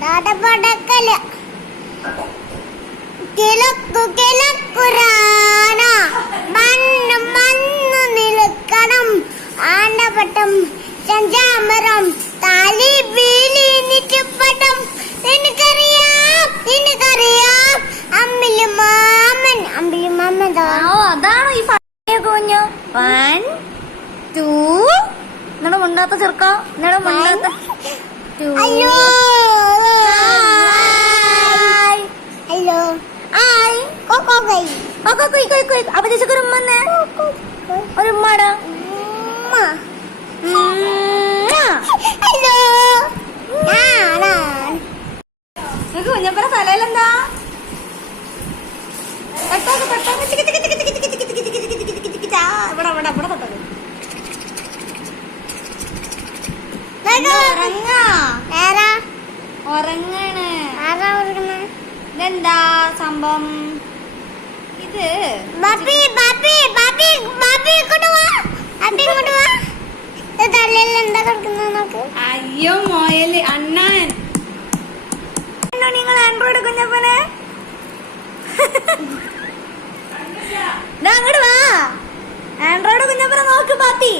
തടപടക്കല കിഴക്കു കിഴക്കുരാന മണ്ണ് മണ്ണ് നിൽക്കണം ആണ്ടപട്ടം ചഞ്ചാമരം താലി വീലി നിറ്റപ്പട്ടം നിനക്കറിയാം അമ്പിളി മാമൻ അതാണ് ഈ കുഞ്ഞു 1 2 നിങ്ങളുടെ മുണ്ടാത്ത ചെറുക്ക നിങ്ങളുടെ മുണ്ടാത്ത ഹലോ ഹലോ ഹായ് കൊക്കോ കൈ അപ്പൊ ചേച്ചിക്ക് ഒരു ഉമ്മ ഒരു ഉമ്മാടാ ഹലോ നിനക്ക് കുഞ്ഞപ്പന തലയിലെന്താ ഉറങ്ങാണ് ഇതെന്താ സംഭവം ഇത് അയ്യോ മോയല് അണ്ണാൻ നിങ്ങൾ ആൻഡ്രോയിഡ് കുഞ്ഞപ്പനെ അങ്ങോട്ട് വാ ആൻഡ്രോയിഡ് കുഞ്ഞപ്പനെ നോക്ക് പാപ്പി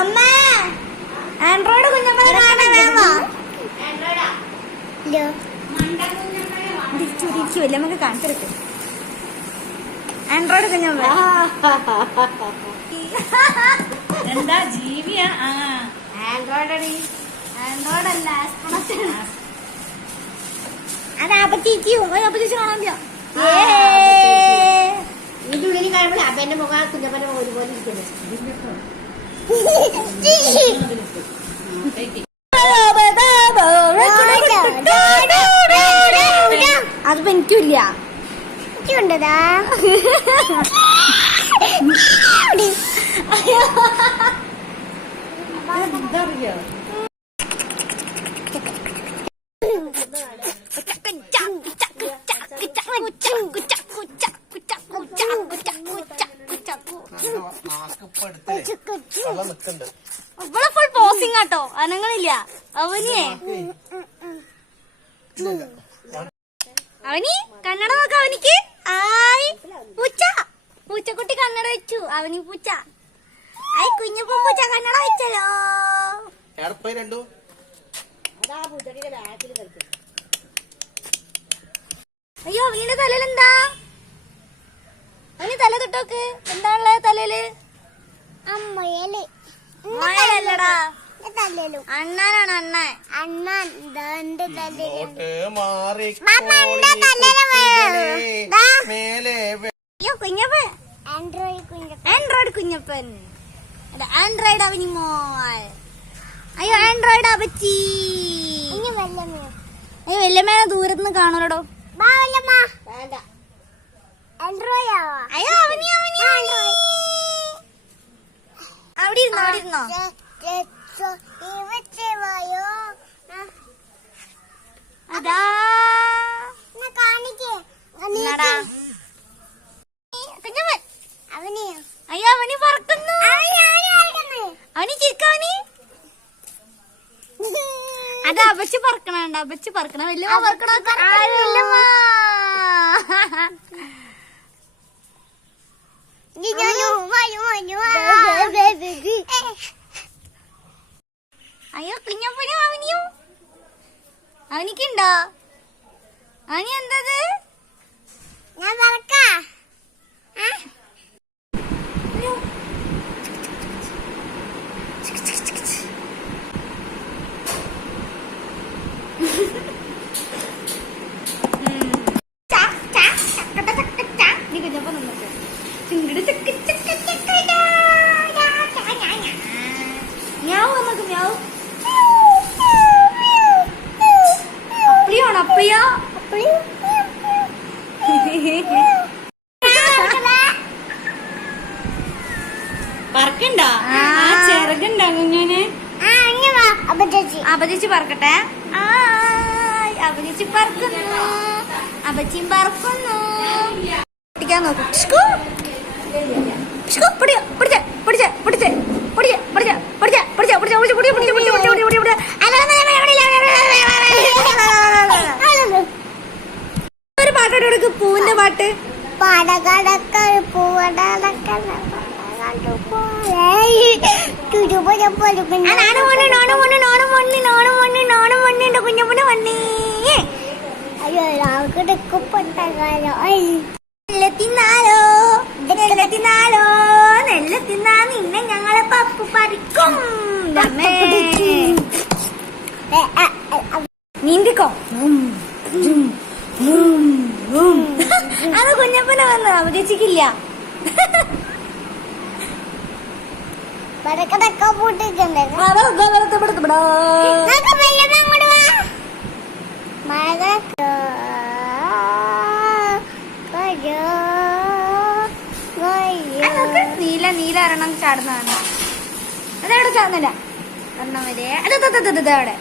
അമ്മ ആൻഡ്രോയിഡ് കുഞ്ഞപ്പനെ കാണാനാണോ തിരിച്ചില്ല നമുക്ക് കാണിച്ചെടുക്കും ആൻഡ്രോയിഡ് കുഞ്ഞപ്പ എന്താ ജീവിയാ ആൻഡ്രോയിഡ് അല്ല അത് അപ്പച്ചേച്ചിയും അപ്പച്ചേച്ചി കാണാനില്ല ഇതിന്റെ ഉള്ളിൽ കാണുമ്പോൾ അപ്പന്റെ മുഖം കുഞ്ഞപ്പന്റെ മുഖം ഒരുപോലെ ഇരിക്കുന്നു. അതിപ്പോ എനിക്കില്ല എനിക്കുണ്ടതാ ഇതറിയോ ഇവിടെ ഫുൾ പോസിങ് ആട്ടോ അനങ്ങളില്ല അവനിയെ അവനി കണ്ണട നോക്ക അവനിക്ക് ആയ് പൂച്ച പൂച്ചക്കുട്ടി കണ്ണട വെച്ചു അവനി പൂച്ച ആയ് കുഞ്ഞപ്പം പൂച്ച കണ്ണട വെച്ചല്ലോ അയ്യോ അവനിന്റെ തലയിലെന്താ അവന് തല തൊട്ടോക്ക് എന്താ ഉള്ളത് തലയില് അമ്മയല് മോയലല്ലടാ തല്ലലും അണ്ണാനാണ് അണ്ണൻ അണ്ണൻ എന്റെ തല്ലലും അയ്യോ കുഞ്ഞപ്പൻ ആൻഡ്രോയിഡ് കുഞ്ഞപ്പൻ അല്ല ആൻഡ്രോയിഡ് അവനി മോൾ അയ്യോ ആൻഡ്രോയിഡ് അപ്പച്ചി അയ്യോ വല്യമ്മേനെ ദൂരത്തുനിന്ന് കാണൂലോ അയ്യോ അവനി അവിടെ ഇരുന്നോ അതാ കുഞ്ഞപ്പൻ അയ്യോ അവനി പറക്കുന്നു അവനി ചിരിക്കവനി അത് അപച്ച് പറക്കണ അപച്ച് പറക്കണ വല്യമ്മ പറക്കണ അയ്യോ കുഞ്ഞപ്പനും അവനിയും അവനിക്കുണ്ടോ അവനി എന്തത് ഞാൻ പറക്കാ കുഞ്ഞപ്പൻ നിന്നിട്ട് മ്യാവ് നമുക്ക് മ്യാവ് അപ്പളിയാണോ അപ്പളിയാ പറക്കണ്ട ചെറുകണ്ട കുഞ്ഞോനെ അപചേച്ചി പറക്കട്ടെ അപചേച്ചി പറക്കുന്നു അപച്ചിയും പറക്കുന്നു പിടിക്കാൻ നോക്കും പിടിച്ചേ പിടിച്ചേ പിടിച്ചേ പിടിച്ചേ പിടിച്ചേ പൂവിന്റെ പാട്ട് പടകടക്കൾ പൂവടക്കൽ തിന്നാലോ നെല്ല തിന്നാലോ നെല്ല തിന്നാ നിന്നെ ഞങ്ങളെ പപ്പു പറിക്കും നീന്തിക്കോ അത് കുഞ്ഞപ്പന വന്നു അവതരിച്ചിക്കില്ല പടക്കടക്ക പൂട്ടിട്ടുണ്ട് നീല നീല എണ്ണം ചാടുന്നതാണ് അതെവിടെ ചാടുന്നില്ല എണ്ണം വരെ അവിടെ